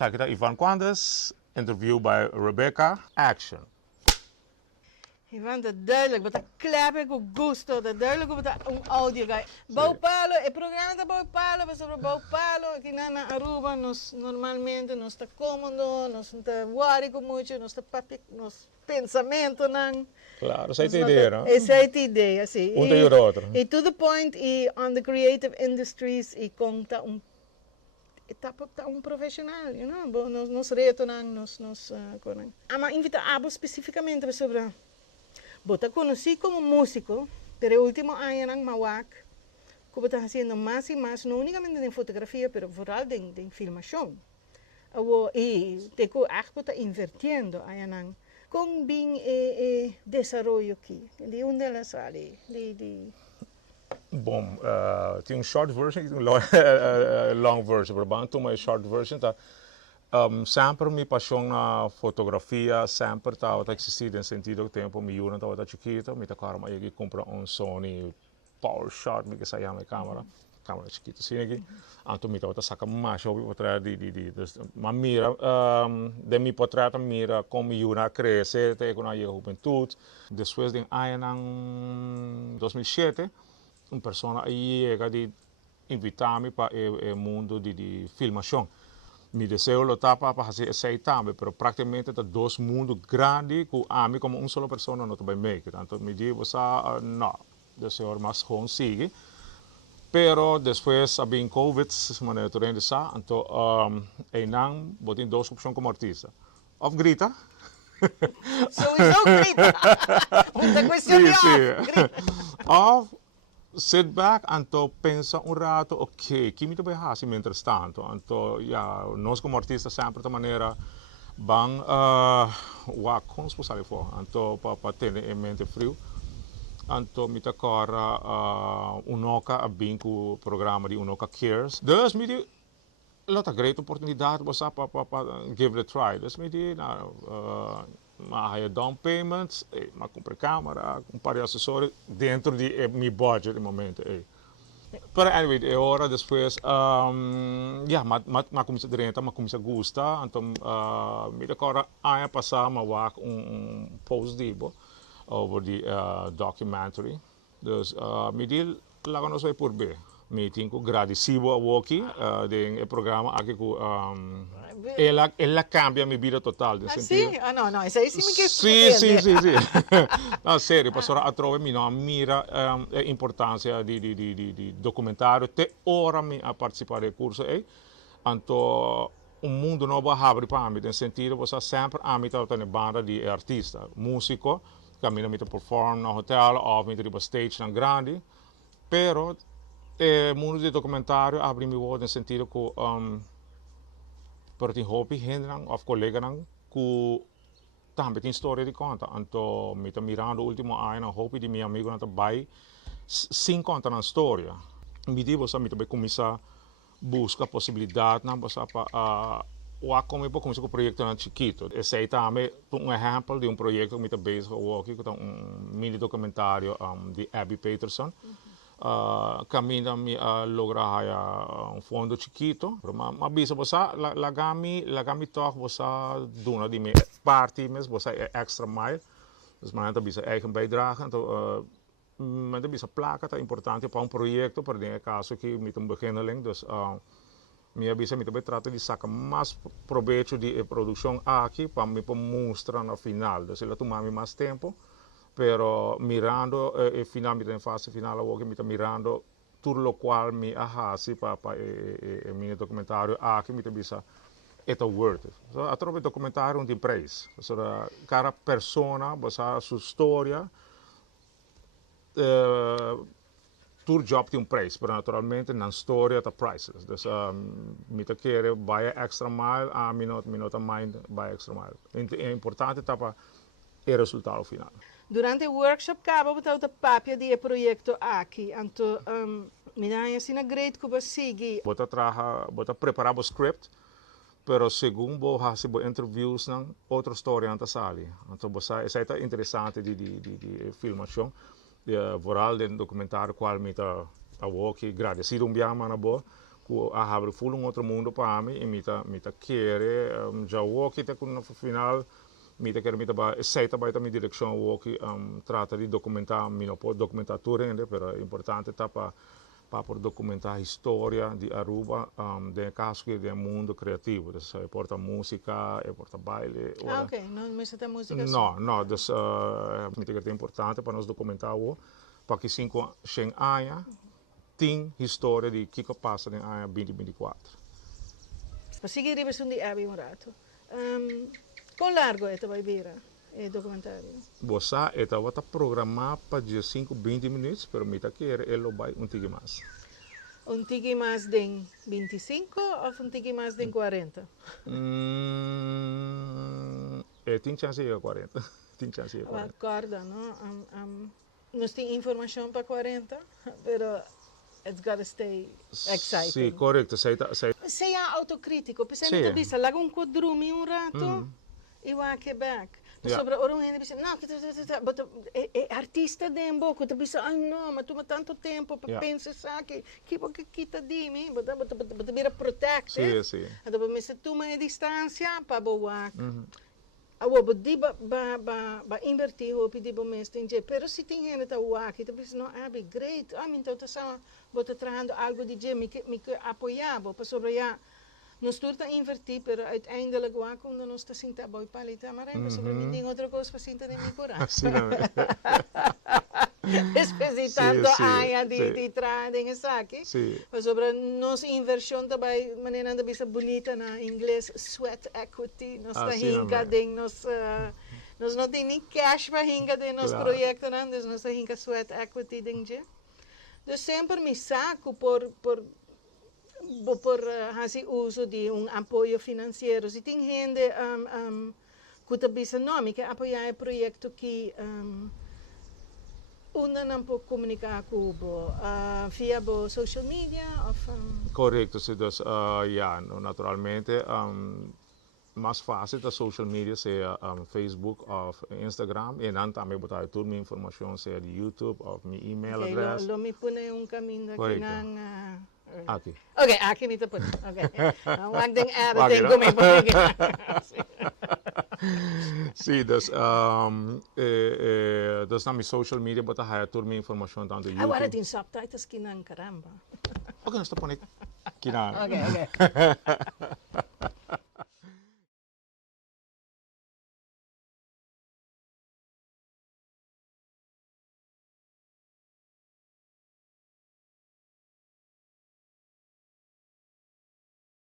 Sa kita Ivan Quandes, interview by Rebecca, action. Ivan, dat duidelijk, wat een klap ik ook gusto, dat duidelijk wat een audio guy. Baupalo, el programa de Baupalo, was sobre Baupalo, aqui na Aruba, nós normalmente nós está cômodo, nós não está worry com muito, nós está papi, nós pensamento não. Claro, esa es la idea, ¿no? Esa es la idea, sí. Un y otro. Y to the point, y on the creative industries, y conta etapa profissional, you know, nos reto nos conan. Ama invita abo especificamente sobre Bota conocí como músico, pero el último año en Mawak, que está haciendo más y más, no únicamente en fotografía, pero vooral en filmación. Y te está invirtiendo ahí con bien desarrollo aquí. ¿De dónde la sale? Bom, tem um short version e um long version. Pero bang uma short version tá sempre minha paixão na fotografia sempre estava existindo no sentido que tempo me juro estava chiquito, me tocava mas eu comprar Sony PowerShot me que saía minha câmera chiquita assim aqui, então me estava sacar mais o portrait mas mira de mi portrait mira como eu na crescer até com a juventude, depois de em 2007 uma pessoa aí chega de invitar-me para o mundo de filmação. Mi deseo lo tapa para fazer esse também, pero praticamente tá dois mundos grandes que a mim como solo pessoa não vai make. Então me digo, você não, deseo mais consigo. Pero depois a bem COVID, se maneira torrente sa, então não botem duas opções como artista. Of grita. Sowieso grita. Uma questão de grita. Of sit back então pensa rato, ok, que me vai fazer mientras tanto, então nós como artistas sempre de maneira bang como se pode for, então para ter em mente frio, então me agora unoca bem com o programa de Unoca Cares, dus me di lota great oportunidade para give it a try, dus me di maar down payments, maar comprar câmera, comprar acessórios dentro de meu budget no momento. Pero anyway, é hora depois, mas começa direto, mas começa a gostar, então me agora a passar uma positivo over the documentary, dus me diz lá nós vai por B. Me tenho agradecido a aqui do programa aqui com ela cambia minha vida total. Sim? Não, isso aí sim me quer sim. Não, sério, pastora, a trova me não mira a importância de documentário, até hora me a participar do curso, então mundo não vai abrir para mim, no sentido você sempre a mim está na banda de artista, músico, caminho me perform no hotel, ou me ir para stage na grande, pero o mundo de documentário abre meu olho no sentido que para ter hobby hendrang of colega nang que também tem história de conta, então me está mirando o último ano na hobby de meu amigo na bai sem contar na história, me digo você me também começar buscar possibilidade na você para como eu começar com o projeto na chiquito, esse aí também um exemplo de projeto que me está bezig aqui que mini documentário de Abby Peterson. Caminho me lograr fundo chiquito, mas bisa você lagami toque você dona de me parte mas você extra mile, dus man bisa eigen bijdrage, então man bisa placa tá importante para projeto, para den caso que me beginneling, dus me bisa me também trata de sacar mais proveito de produção aqui para me mostrar no final, dus ela toma mais tempo. Pero mirando finalmente en fase final me está mirando todo lo cual me hace para mi documentario que me bisa it's worth it. So, a través do documentario tem preço. So, cada persona, a sua história, todo job tem preço, mas naturalmente na história está priceless. Então, me está querendo buy extra mile, me não mind buy extra mile. É importante para o resultado final. Durante o workshop cabo botar papia de projeto aqui, então me dá assim na grade que você sigue. Bota preparar o script, pero segundo você interviews na outra história anta sali. Então você é interessante de filmação, de vooral de documentário qual me tá aqui agradecido biama na boa, abre full um outro mundo para mim e mita querer já walk até no final mita querer mita ba aceita ba minha direção walk trata de documentar não pode documentar tudo ainda, mas é importante tá para por documentar a história de Aruba de caso que do mundo criativo, então importa música, importa baile. Ah, ok, não mas até música Não, dus mita que é importante para nós documentar o para que 5 anos tem história de que passa em ano 2024. Mas seguir ribe di Abby un rato. Con largo é vai vira o documentário. Você estava programado para 5-20 minutos, mas me está querendo ele vai um pouco mais. Um tiki mais de 25 ou um tiki mais de 40? Tem chance de 40. Tem chance de 40. Acorda, não? Nós temos informação para 40, mas it's gotta stay exciting. Sim, correto. Seja autocrítico, pensei na bisa, lago quadrumi un rato e vai que back. Sobre ora um bisa, não, artista dembo, que tu bisa, ai não, mas tu tanto tempo para pensar que porque kita di mi, bota vira protect. Sim. Então, mas tu uma distância para boa. Awo di ba invertir o pedi bo mês tem je, pero se tem gente tá aqui, tu pensa não, be great. Então tá só bota trazendo algo de je, me que apoiar, para sobre já nós turta invertir, pero uiteindelijk quando nós tá sinta boy palita, mas para sobre mim tem outra coisa para sinta de me curar. Espesitando área de trading aqui. Mas sobre nossa inversão também, maneira de bisa bonita na inglês, sweat equity, nós tá hinca de nós não tem nem cash para hinca de nosso projeto, não, nós tá hinca sweat equity de. Eu sempre me saco por fazer uso de apoio financeiro. Se tem gente que tá bisa não, que apoiar o projeto que Una não pode comunicar com via social media? Correto, sim, dus, naturalmente, mais fácil da social media seja Facebook ou Instagram, e não também botar toda a minha informação, seja de YouTube ou minha e-mail address. Lo mi pune um caminho aqui na... Aqui. Ok, aqui me tapon. Ok. Wag ding editing ko may pagiging. Sim, dus na minha social media botar toda a minha informação tanto YouTube. Agora tem subtitles kinang caramba. Ok, nós estamos aqui na. Ok.